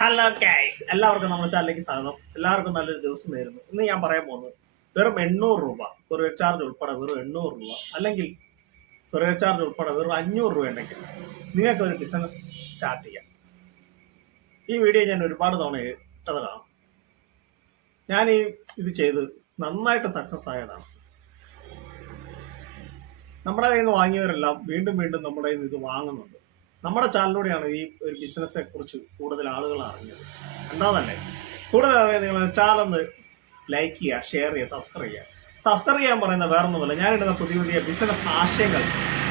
Hello guys എല്ലാവർക്കും നമ്മുടെ ചാനലിലേക്ക് സ്വാഗതം. എല്ലാവർക്കും നല്ലൊരു ദിവസം നേരുന്നു. ഇന്ന് ഞാൻ പറയാൻ പോകുന്നത് വെറും എണ്ണൂറ് രൂപ. കൊറിയർ ചാർജ് ഉൾപ്പെടെ വെറും എണ്ണൂറ് രൂപ. അല്ലെങ്കിൽ കൊറിയർ ചാർജ് ഉൾപ്പെടെ വെറും അഞ്ഞൂറ് രൂപ ഉണ്ടെങ്കിൽ നിങ്ങൾക്ക് ഒരു ബിസിനസ് സ്റ്റാർട്ട് ചെയ്യാം. ഈ വീഡിയോ ഞാൻ ഒരുപാട് തവണ ഇട്ടതാണ്. ഞാൻ ഈ ഇത് ചെയ്ത് നന്നായിട്ട് സക്സസ് ആയതാണ്. നമ്മുടെ കയ്യിൽ നിന്ന് വാങ്ങിയവരെല്ലാം വീണ്ടും വീണ്ടും നമ്മുടെ കയ്യിൽ നിന്ന് ഇത് വാങ്ങുന്നുണ്ട്. നമ്മുടെ ചാനലിലൂടെയാണ് ഈ ഒരു ബിസിനസ്സിനെ കുറിച്ച് കൂടുതൽ ആളുകൾ അറിഞ്ഞത്. എന്താണല്ലേ കൂടുതൽ അറിയാൻ നിങ്ങൾ ചാനൽ ലൈക്ക് ചെയ്യുക ഷെയർ ചെയ്യുക സബ്സ്ക്രൈബ് ചെയ്യുക. സബ്സ്ക്രൈബ് ചെയ്യാൻ പറയുന്ന വേറെ ഞാൻ ഇടുന്ന പുതിയ പുതിയ ബിസിനസ് ആശയങ്ങൾ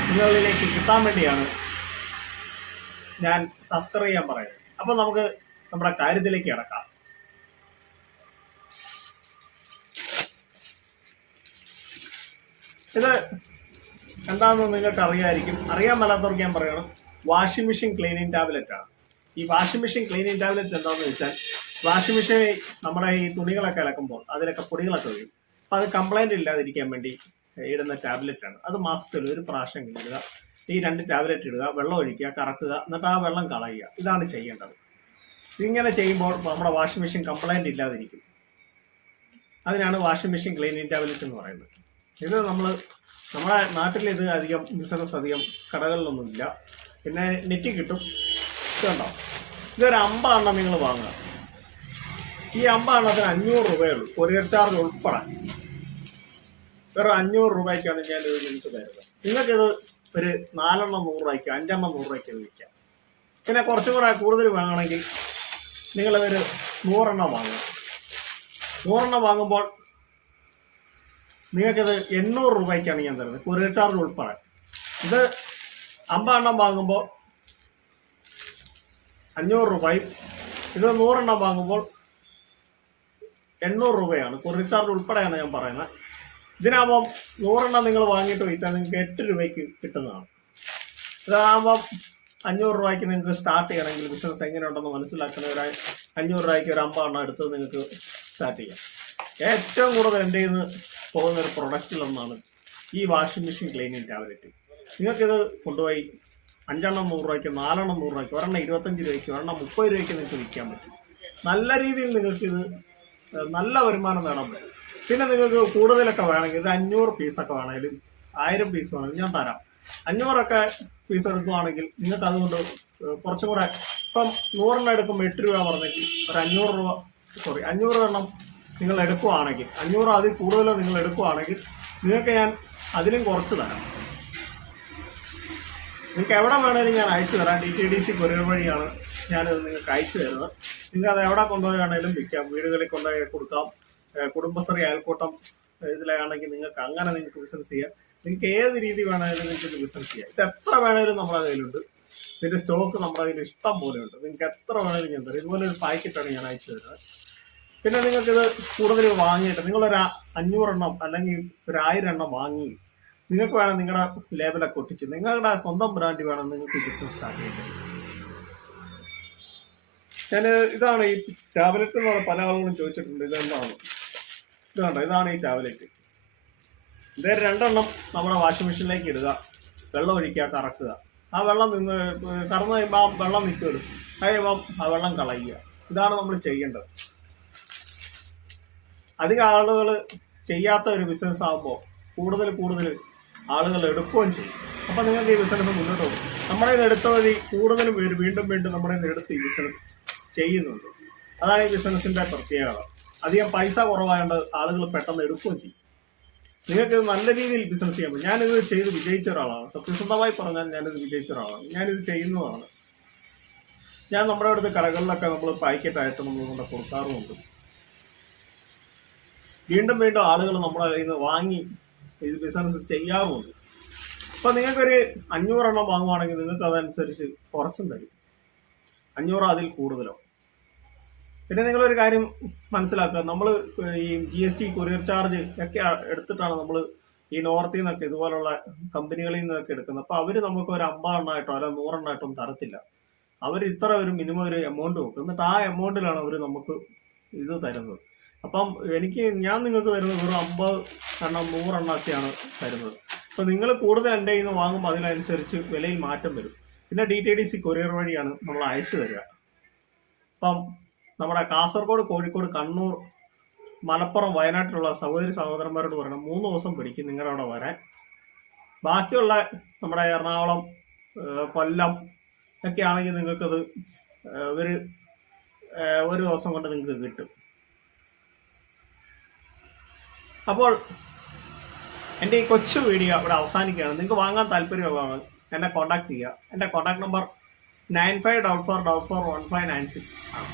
നിങ്ങളിലേക്ക് കിട്ടാൻ വേണ്ടിയാണ് ഞാൻ സബ്സ്ക്രൈബ് ചെയ്യാൻ പറയുന്നത്. അപ്പൊ നമുക്ക് നമ്മുടെ കാര്യത്തിലേക്ക് കിടക്കാം. ഇത് എന്താണെന്ന് നിങ്ങൾക്ക് അറിയാമായിരിക്കും അറിയാൻ മേലാത്തവർക്ക് ഞാൻ പറയണം. വാഷിംഗ് മെഷീൻ ക്ലീനിങ് ടാബ്ലറ്റ് ആണ്. ഈ വാഷിംഗ് മെഷീൻ ക്ലീനിങ് ടാബ്ലറ്റ് എന്താണെന്ന് വെച്ചാൽ വാഷിംഗ് മെഷീൻ നമ്മുടെ ഈ തുണികളൊക്കെ ഇളക്കുമ്പോൾ അതിലൊക്കെ പൊടികളൊക്കെ വരും അപ്പം അത് കംപ്ലൈന്റ് ഇല്ലാതിരിക്കാൻ വേണ്ടി ഇടുന്ന ടാബ്ലറ്റ് ആണ്. അത് മാസത്തിൽ ഒരു പ്രാവശ്യം ഇടുക ഈ രണ്ട് ടാബ്ലറ്റ് ഇടുക വെള്ളം ഒഴിക്കുക കറക്കുക എന്നിട്ട് ആ വെള്ളം കളയുക. ഇതാണ് ചെയ്യേണ്ടത്. ഇങ്ങനെ ചെയ്യുമ്പോൾ നമ്മുടെ വാഷിംഗ് മെഷീൻ കംപ്ലൈന്റ് ഇല്ലാതിരിക്കും. അതിനാണ് വാഷിംഗ് മെഷീൻ ക്ലീനിങ് ടാബ്ലറ്റ് എന്ന് പറയുന്നത്. ഇത് നമ്മൾ നമ്മുടെ നാട്ടിൽ ഇത് അധികം ബിസിനസ് അധികം കടകളിലൊന്നും ഇല്ല പിന്നെ നെറ്റ് കിട്ടും. ഇതുണ്ടോ? ഇതൊരു അമ്പതെണ്ണം നിങ്ങൾ വാങ്ങുക. ഈ അമ്പതെണ്ണത്തിന് അഞ്ഞൂറ് രൂപയേ ഉള്ളൂ. കൊറിയർ ചാർജ് ഉൾപ്പെടെ. വെറും അഞ്ഞൂറ് രൂപയ്ക്കാണ് ഞാൻ ഒരു നിങ്ങൾക്ക് തരുന്നത്. നിങ്ങൾക്കിത് ഒരു നാലെണ്ണം നൂറ് രൂപയ്ക്ക് അഞ്ചെണ്ണം നൂറ് രൂപയ്ക്ക് വിൽക്കാം. പിന്നെ കുറച്ചും കൂടെ കൂടുതൽ വാങ്ങണമെങ്കിൽ നിങ്ങളതൊരു നൂറെണ്ണം വാങ്ങുക. നൂറെണ്ണം വാങ്ങുമ്പോൾ നിങ്ങൾക്കിത് എണ്ണൂറ് രൂപയ്ക്കാണ് ഞാൻ തരുന്നത്. കൊറിയർ ചാർജ് ഉൾപ്പെടെ. ഇത് അമ്പതെണ്ണം വാങ്ങുമ്പോൾ അഞ്ഞൂറ് രൂപയും ഇത് നൂറെണ്ണം വാങ്ങുമ്പോൾ എണ്ണൂറ് രൂപയാണ്. കൊറിയർ ചാർജ് ഉൾപ്പെടെയാണ് ഞാൻ പറയുന്നത്. ഇതിനാകുമ്പം നൂറെണ്ണം നിങ്ങൾ വാങ്ങിയിട്ട് വയ്ക്കാൻ നിങ്ങൾക്ക് എട്ട് രൂപയ്ക്ക് കിട്ടുന്നതാണ്. ഇതാകുമ്പം അഞ്ഞൂറ് രൂപയ്ക്ക് നിങ്ങൾക്ക് സ്റ്റാർട്ട് ചെയ്യണമെങ്കിൽ ബിസിനസ് എങ്ങനെയുണ്ടെന്ന് മനസ്സിലാക്കുന്ന ഒരു അഞ്ഞൂറ് രൂപയ്ക്ക് ഒരു അമ്പതെണ്ണം എടുത്ത് നിങ്ങൾക്ക് സ്റ്റാർട്ട് ചെയ്യാം. ഏറ്റവും കൂടുതൽ എന്റെ നിന്ന് പോകുന്ന ഒരു പ്രൊഡക്റ്റിലൊന്നാണ് ഈ വാഷിംഗ് മെഷീൻ ക്ലീനിങ് ടാബ്ലറ്റ് നിങ്ങൾക്കിത് കൊണ്ടുപോയി അഞ്ചെണ്ണം നൂറ് രൂപയ്ക്ക് നാലെണ്ണം നൂറ് രൂപയ്ക്ക് ഒരെണ്ണം ഇരുപത്തഞ്ച് രൂപയ്ക്ക് ഒരെണ്ണം മുപ്പത് രൂപയ്ക്ക് നിങ്ങൾക്ക് വിൽക്കാൻ പറ്റും. നല്ല രീതിയിൽ നിങ്ങൾക്കിത് നല്ല വരുമാനം നേടാൻ പറ്റും പിന്നെ നിങ്ങൾക്ക് കൂടുതലൊക്കെ വേണമെങ്കിൽ ഒരു അഞ്ഞൂറ് പീസൊക്കെ വേണമെങ്കിലും ആയിരം പീസ് വേണമെങ്കിൽ ഞാൻ തരാം. അഞ്ഞൂറൊക്കെ പീസ് എടുക്കുവാണെങ്കിൽ നിങ്ങൾക്ക് അതുകൊണ്ട് കുറച്ചും കൂടെ ഇപ്പം നൂറെണ്ണം എടുക്കുമ്പോൾ എട്ട് രൂപ പറഞ്ഞെങ്കിൽ ഒരു അഞ്ഞൂറ് രൂപ സോറി അഞ്ഞൂറ് എണ്ണം നിങ്ങൾ എടുക്കുവാണെങ്കിൽ അഞ്ഞൂറ് അതിൽ കൂടുതൽ നിങ്ങൾ എടുക്കുവാണെങ്കിൽ നിങ്ങൾക്ക് ഞാൻ അതിലും കുറച്ച് തരാം. നിങ്ങൾക്ക് എവിടെ വേണമെങ്കിലും ഞാൻ അയച്ചു തരാം. D T D C courier വഴിയാണ് ഞാനത് നിങ്ങൾക്ക് അയച്ചു തരുന്നത്. നിങ്ങൾക്ക് അത് എവിടെ കൊണ്ടുപോയി വേണമെങ്കിലും വിൽക്കാം. വീടുകളിൽ കൊണ്ടുപോയി കൊടുക്കാം. കുടുംബശ്രീ അയൽക്കൂട്ടം ഇതിലാണെങ്കിൽ നിങ്ങൾക്ക് അങ്ങനെ നിങ്ങൾക്ക് ബിസിനസ് ചെയ്യാം. നിങ്ങൾക്ക് ഏത് രീതി വേണമെങ്കിലും നിങ്ങൾക്ക് ഇത് ബിസിനസ് ചെയ്യാം. ഇത് എത്ര വേണമെങ്കിലും നമ്മുടെ കയ്യിലുണ്ട്. ഇതിന്റെ സ്റ്റോക്ക് നമ്മുടെ കയ്യിൽ ഇഷ്ടം പോലെ ഉണ്ട്. നിങ്ങൾക്ക് എത്ര വേണമെങ്കിലും ഞാൻ തരാം. ഇതുപോലെ ഒരു പാക്കറ്റാണ് ഞാൻ അയച്ചു തരുന്നത്. പിന്നെ നിങ്ങൾക്കിത് കൂടുതൽ വാങ്ങിയിട്ട് നിങ്ങളൊരു അഞ്ഞൂറെണ്ണം അല്ലെങ്കിൽ ഒരു ആയിരം എണ്ണം വാങ്ങി നിങ്ങൾക്ക് വേണം നിങ്ങളുടെ ലേബലൊക്കെ ഒട്ടിച്ച് നിങ്ങളുടെ സ്വന്തം ബ്രാൻഡ് വേണം നിങ്ങൾക്ക് ബിസിനസ് സ്റ്റാർട്ട് ചെയ്യേണ്ടത് ഞാൻ ഇതാണ് ഈ ടാബ്ലറ്റ് എന്ന് പല ആളുകളും ചോദിച്ചിട്ടുണ്ട് ഇതെന്താണ്? ഇത് കണ്ടോ ഇതാണ് ഈ ടാബ്ലറ്റ് ഇതേ രണ്ടെണ്ണം നമ്മുടെ വാഷിംഗ് മെഷീനിലേക്ക് ഇടുക വെള്ളം ഒഴിക്കുക കറക്കുക. ആ വെള്ളം നിന്ന് കറന്നു കഴിയുമ്പോൾ ആ വെള്ളം നിൽക്കുമല്ലോ. കഴിയുമ്പം ആ വെള്ളം കളയുക. ഇതാണ് നമ്മൾ ചെയ്യേണ്ടത്. അധികം ആളുകൾ ചെയ്യാത്ത ഒരു ബിസിനസ് ആകുമ്പോൾ കൂടുതൽ കൂടുതൽ ആളുകൾ എടുക്കുകയും ചെയ്യും. അപ്പം നിങ്ങൾക്ക് ഈ ബിസിനസ് മുന്നോട്ട് പോകും. നമ്മുടെ നിന്ന് എടുത്ത വഴി കൂടുതൽ പേര് വീണ്ടും വീണ്ടും നമ്മുടെ നിന്ന് എടുത്ത് ഈ ബിസിനസ് ചെയ്യുന്നുണ്ട്. അതാണ് ഈ ബിസിനസ്സിന്റെ പ്രത്യേകത. അധികം പൈസ കുറവായതുകൊണ്ട് ആളുകൾ പെട്ടെന്ന് എടുക്കുകയും ചെയ്യും. നിങ്ങൾക്ക് നല്ല രീതിയിൽ ബിസിനസ് ചെയ്യാൻ പറ്റും. ഞാനിത് ചെയ്ത് വിജയിച്ച ഒരാളാണ്. സത്യസന്ധമായി പറഞ്ഞാൽ ഞാനിത് വിജയിച്ച ഒരാളാണ്. ഞാനിത് ചെയ്യുന്നതാണ്. ഞാൻ നമ്മുടെ അടുത്ത് കടകളിലൊക്കെ നമ്മൾ പാക്കറ്റായിട്ട് നമ്മൾ കൊണ്ട് കൊടുക്കാറുമുണ്ട്. വീണ്ടും വീണ്ടും ആളുകൾ നമ്മുടെ കയ്യിൽ നിന്ന് വാങ്ങി ഇത് ബിസിനസ് ചെയ്യാറുമുണ്ട് അപ്പൊ നിങ്ങൾക്കൊരു അഞ്ഞൂറെണ്ണം വാങ്ങുവാണെങ്കിൽ നിങ്ങൾക്ക് അതനുസരിച്ച് കുറച്ചും തരും. അഞ്ഞൂറ് അതിൽ കൂടുതലോ? പിന്നെ നിങ്ങളൊരു കാര്യം മനസ്സിലാക്കുക. നമ്മൾ ഈ G S T courier charge ഒക്കെ എടുത്തിട്ടാണ് നമ്മൾ ഈ നോർത്തിൽ നിന്നൊക്കെ ഇതുപോലുള്ള കമ്പനികളിൽ നിന്നൊക്കെ എടുക്കുന്നത്. അപ്പൊ അവർ നമുക്ക് ഒരു അമ്പതെണ്ണമായിട്ടോ അല്ല നൂറെണ്ണമായിട്ടോ തരത്തില്ല. അവർ ഇത്ര ഒരു മിനിമം ഒരു എമൗണ്ട് വെക്കും എന്നിട്ട് ആ എമൗണ്ടിലാണ് അവർ നമുക്ക് ഇത് തരുന്നത്. അപ്പം എനിക്ക് ഞാൻ നിങ്ങൾക്ക് തരുന്നത് വെറും അമ്പത് എണ്ണം നൂറെണ്ണമൊക്കെയാണ് തരുന്നത്. അപ്പം നിങ്ങൾ കൂടുതൽ എന്റെ കയ്യിൽ നിന്ന് വാങ്ങുമ്പോൾ അതിനനുസരിച്ച് വിലയിൽ മാറ്റം വരും. പിന്നെ D T D C courier വഴിയാണ് നമ്മൾ അയച്ചു തരിക. അപ്പം നമ്മുടെ കാസർഗോഡ് കോഴിക്കോട് കണ്ണൂർ മലപ്പുറം വയനാട്ടിലുള്ള സഹോദരി സഹോദരന്മാരോട് പറയണം മൂന്ന് ദിവസം പിടിക്കും നിങ്ങളുടെ അവിടെ വരാൻ. ബാക്കിയുള്ള നമ്മുടെ എറണാകുളം കൊല്ലം ഒക്കെ ആണെങ്കിൽ നിങ്ങൾക്കത് ഒരു ഒരു ദിവസം കൊണ്ട് നിങ്ങൾക്ക് കിട്ടും. അപ്പോൾ എന്റെ ഈ കൊച്ചു വീഡിയോ ഇവിടെ അവസാനിക്കുകയാണ്. നിങ്ങൾക്ക് വാങ്ങാൻ താല്പര്യമുള്ളതാണ് എന്നെ കോൺടാക്ട് ചെയ്യുക. എന്റെ contact number nine five double four double four one five nine six ആണ്.